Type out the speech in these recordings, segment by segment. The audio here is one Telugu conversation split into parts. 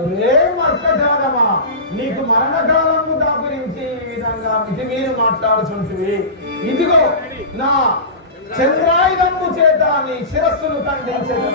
ఒరే మర్కజాలమా, నీకు మరణకాలము దాపురించి ఈ విధంగా మితిమీరి మాట్లాడుచుంటివి. ఇదిగో నా చంద్రాయుధము చేత నీ శిరస్సును ఖండించదు.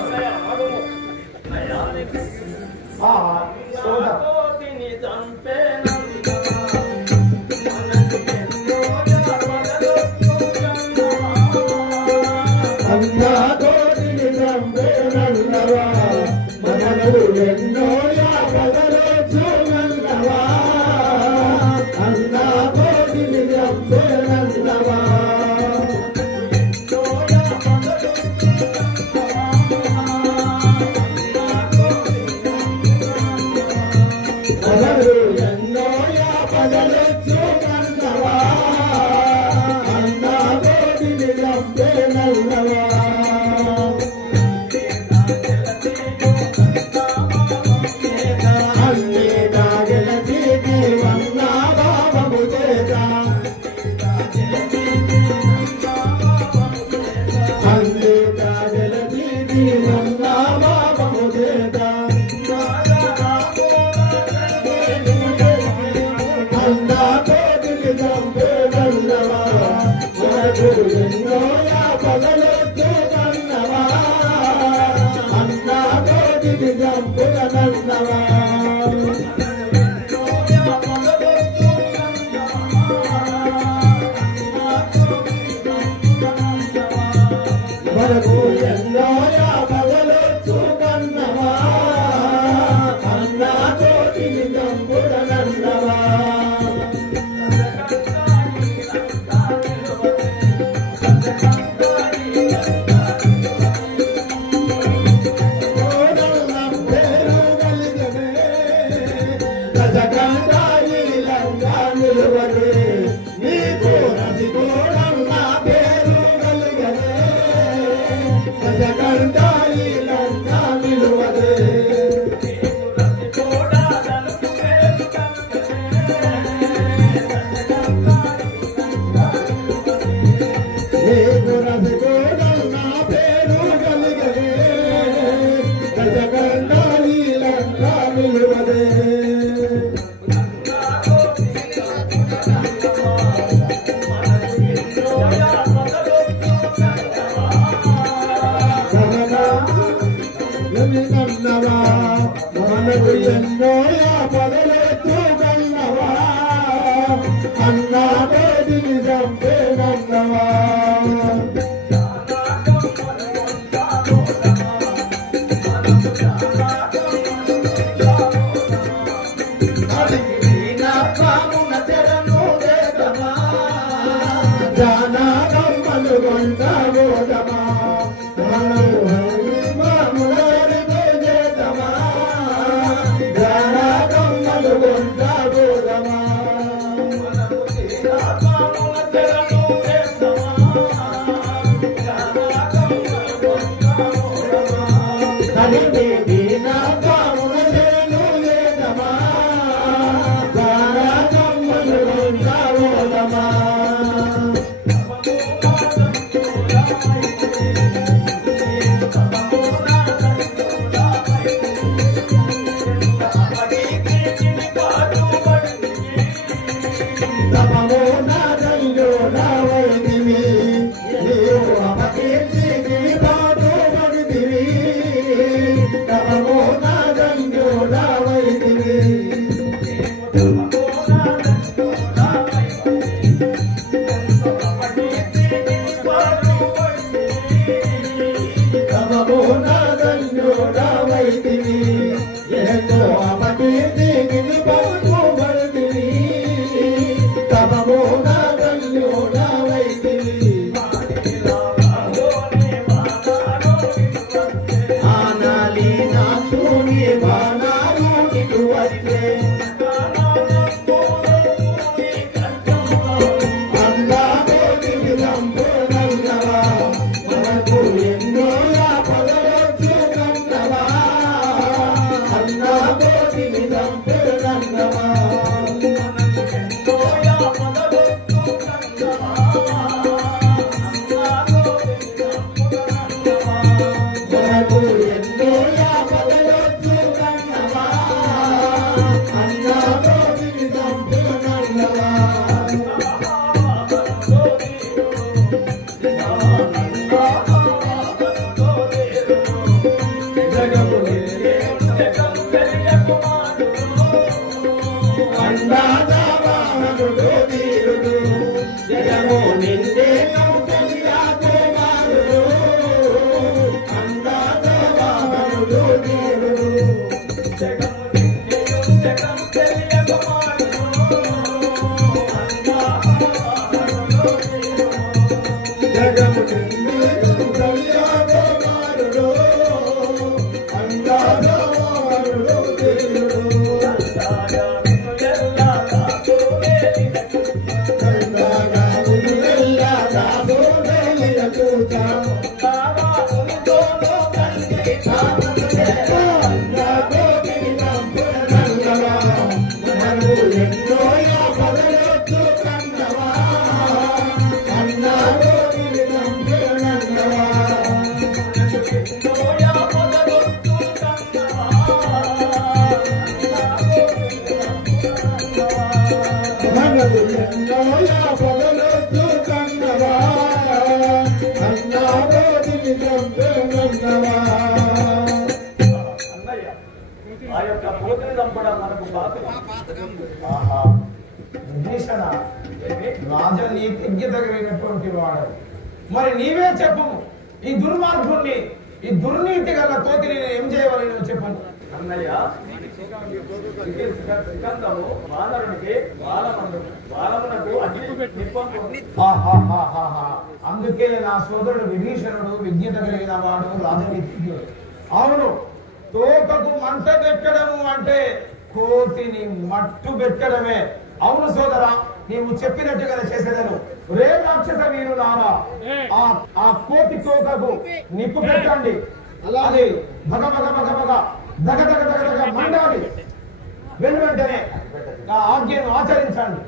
కూడా మనకు ఆహా విభీషణ రాజనీతిజ్ఞ తగినటువంటి వాడు. మరి నీవే చెప్పము, ఈ దుర్మార్గుణ్ణి, ఈ దుర్నీతి గల తోటి నేను ఏం చేయవాలి నువ్వు చెప్పము. అన్నయ్య సికందము వానరునికి బాలమునకు అందుకే నా సోదరుడు విభీషణుడు విజ్ఞత కలిగిన వాడు, రాజనీతిజ్ఞుడు. అవును, తోకకు మంట పెట్టడము అంటే కోతిని మట్టు పెట్టడమే. అవును సోదరా, నీవు చెప్పినట్టుగా చేసేదను. రే రాక్షస వీరులారా, ఆ కోతి తోకకు నిప్పు పెట్టండి. అలాగే భగ భగ భగ భగ దగ దగ దగ దగ మండాలి. వెంటనే ఆ ఆజ్ఞను ఆచరించండి.